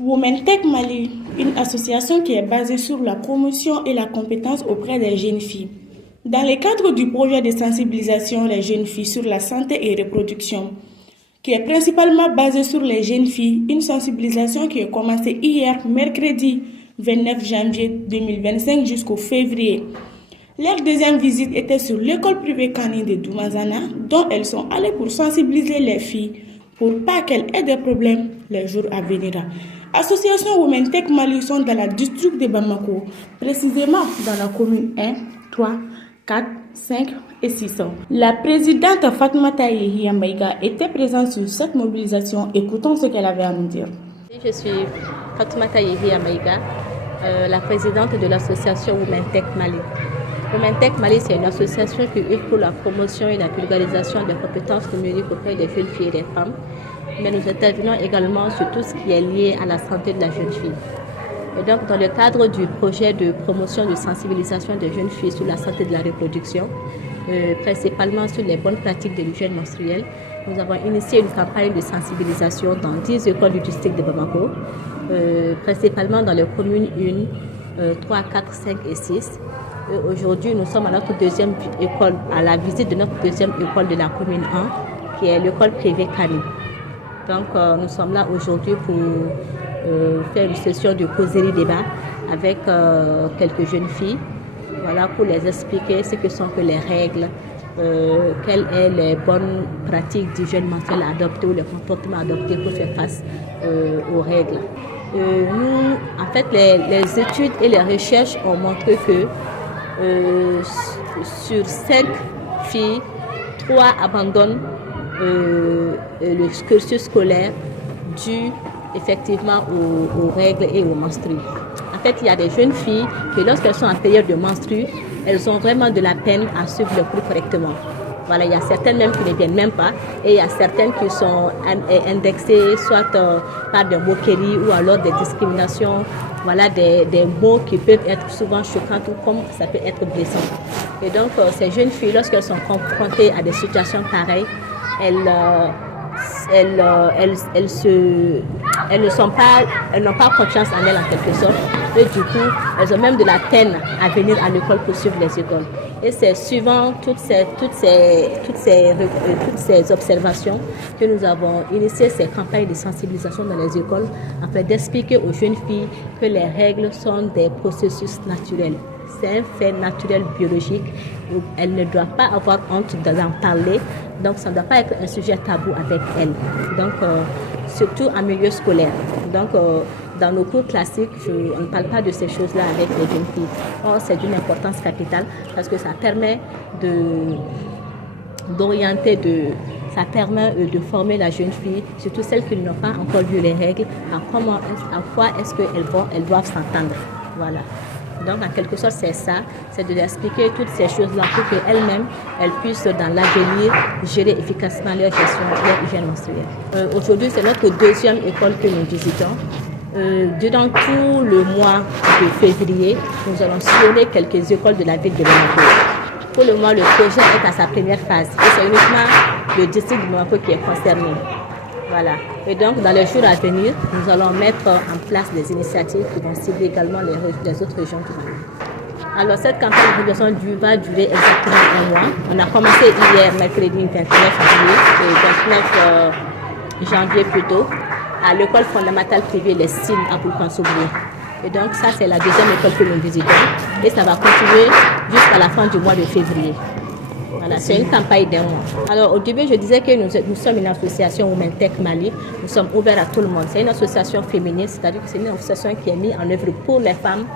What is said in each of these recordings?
Women Tech Mali, une association qui est basée sur la promotion et la compétence auprès des jeunes filles. Dans le cadre du projet de sensibilisation des jeunes filles sur la santé et reproduction, qui est principalement basé sur les jeunes filles, une sensibilisation qui a commencé hier, mercredi 29 janvier 2025 jusqu'au février. Leur deuxième visite était sur l'école privée canine de Doumazana, dont elles sont allées pour sensibiliser les filles pour pas qu'elles aient des problèmes les jours à venir. Association Women Tech Mali sont dans la district de Bamako, précisément dans la commune 1, 3, 4, 5 et 6. La présidente Fatoumata Yehi Maïga était présente sur cette mobilisation. Écoutons ce qu'elle avait à nous dire. Je suis Fatoumata Yehi Maïga, la présidente de l'association Women Tech Mali. Women Tech Mali, c'est une association qui œuvre pour la promotion et la vulgarisation des compétences numériques auprès des jeunes filles et des femmes. Mais nous intervenons également sur tout ce qui est lié à la santé de la jeune fille. Et donc, dans le cadre du projet de promotion et de sensibilisation des jeunes filles sur la santé de la reproduction, principalement sur les bonnes pratiques de l'hygiène menstruelle, nous avons initié une campagne de sensibilisation dans 10 écoles du district de Bamako, principalement dans les communes 1, 3, 4, 5 et 6. Aujourd'hui, nous sommes à notre deuxième école, à la visite de notre deuxième école de la commune 1, qui est l'école privée Kani. Donc, nous sommes là aujourd'hui pour faire une session de causerie débat avec quelques jeunes filles, voilà, pour les expliquer ce que sont que les règles, quelles sont les bonnes pratiques d'hygiène menstruelle à adopter ou les comportements adoptés pour faire face aux règles. Nous, en fait, les études et les recherches ont montré que sur 5 filles, 3 abandonnent le cursus scolaire dû effectivement aux règles et aux menstrues. En fait, il y a des jeunes filles qui, lorsqu'elles sont en période de menstrues, elles ont vraiment de la peine à suivre le cours correctement. Voilà, il y a certaines même qui ne viennent même pas et il y a certaines qui sont indexées soit par des moqueries ou alors des discriminations, voilà, des mots qui peuvent être souvent choquants ou comme ça peut être blessant. Et donc, ces jeunes filles, lorsqu'elles sont confrontées à des situations pareilles, elles n'ont pas confiance en elles en quelque sorte. Et du coup, elles ont même de la peine à venir à l'école pour suivre les écoles. Et c'est suivant toutes ces observations que nous avons initié ces campagnes de sensibilisation dans les écoles afin d'expliquer aux jeunes filles que les règles sont des processus naturels. C'est un fait naturel biologique. Elles ne doivent pas avoir honte d'en parler. Donc, ça ne doit pas être un sujet tabou avec elles. Donc, surtout en milieu scolaire. Donc, dans nos cours classiques, on ne parle pas de ces choses-là avec les jeunes filles. Or, c'est d'une importance capitale parce que ça permet d'orienter, ça permet de former la jeune fille, surtout celles qui n'ont pas encore vu les règles, à quoi est-ce qu'elles doivent s'entendre. Voilà. Donc, en quelque sorte, c'est ça, c'est de leur expliquer toutes ces choses-là pour qu'elles-mêmes, elles puissent, dans l'avenir, gérer efficacement leur gestion, leur hygiène menstruelle. Aujourd'hui, c'est notre deuxième école que nous visitons. Durant tout le mois de février, nous allons sillonner quelques écoles de la ville de Bamako. Pour le moment, le projet est à sa première phase et c'est uniquement le district de Bamako qui est concerné. Voilà. Et donc, dans les jours à venir, nous allons mettre en place des initiatives qui vont cibler également les autres régions du Mali. Alors, cette campagne de population va durer exactement un mois. On a commencé hier, mercredi 29 janvier plutôt, à l'école fondamentale privée Les Signes à Boulkansoubou. Et donc, ça, c'est la deuxième école que nous visitons. Et ça va continuer jusqu'à la fin du mois de février. Voilà, c'est une campagne d'un mois. Alors, au début, je disais que nous sommes une association Women Tech Mali. Nous sommes ouverts à tout le monde. C'est une association féministe, c'est-à-dire que c'est une association qui est mise en œuvre pour les femmes,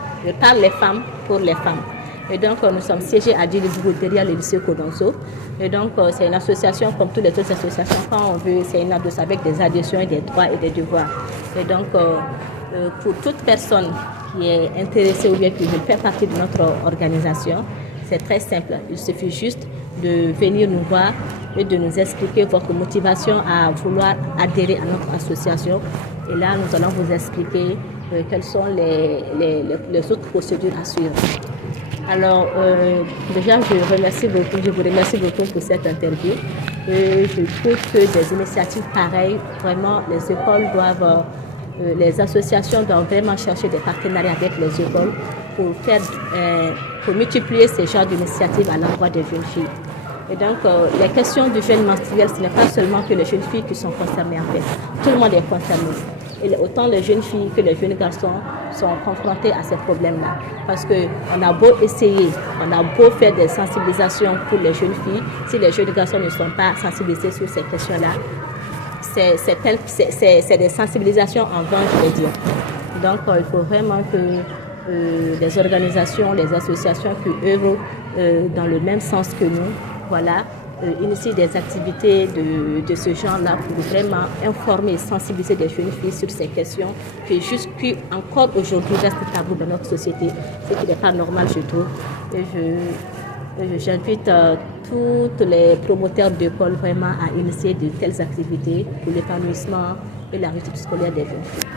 par les femmes, pour les femmes. Et donc, nous sommes siégés à Djilibourg, derrière le lycée Kodonso. Et donc, c'est une association comme toutes les autres associations. Quand on veut, c'est une association avec des adhésions et des droits et des devoirs. Et donc, pour toute personne qui est intéressée ou bien qui veut faire partie de notre organisation, c'est très simple. Il suffit juste de venir nous voir et de nous expliquer votre motivation à vouloir adhérer à notre association. Et là, nous allons vous expliquer quelles sont les autres procédures à suivre. Alors, déjà, je vous remercie beaucoup pour cette interview. Et je trouve que des initiatives pareilles, vraiment, les écoles doivent les associations doivent vraiment chercher des partenariats avec les écoles pour multiplier ces genres d'initiatives à l'endroit des jeunes filles. Et donc, les questions du jeûne menstruel, ce n'est pas seulement que les jeunes filles qui sont concernées en fait. Tout le monde est concerné. Et autant les jeunes filles que les jeunes garçons sont confrontés à ces problèmes-là. Parce qu'on a beau essayer, on a beau faire des sensibilisations pour les jeunes filles, si les jeunes garçons ne sont pas sensibilisés sur ces questions-là, c'est des sensibilisations en vain, je veux dire. Donc, il faut vraiment que les organisations, les associations qui œuvrent dans le même sens que nous, voilà, initient des activités de ce genre-là pour vraiment informer et sensibiliser les jeunes filles sur ces questions qui encore aujourd'hui restent tabous dans notre société, ce qui n'est pas normal, je trouve. Et j'invite tous les promoteurs d'écoles vraiment à initier de telles activités pour l'épanouissement et la réussite scolaire des jeunes filles.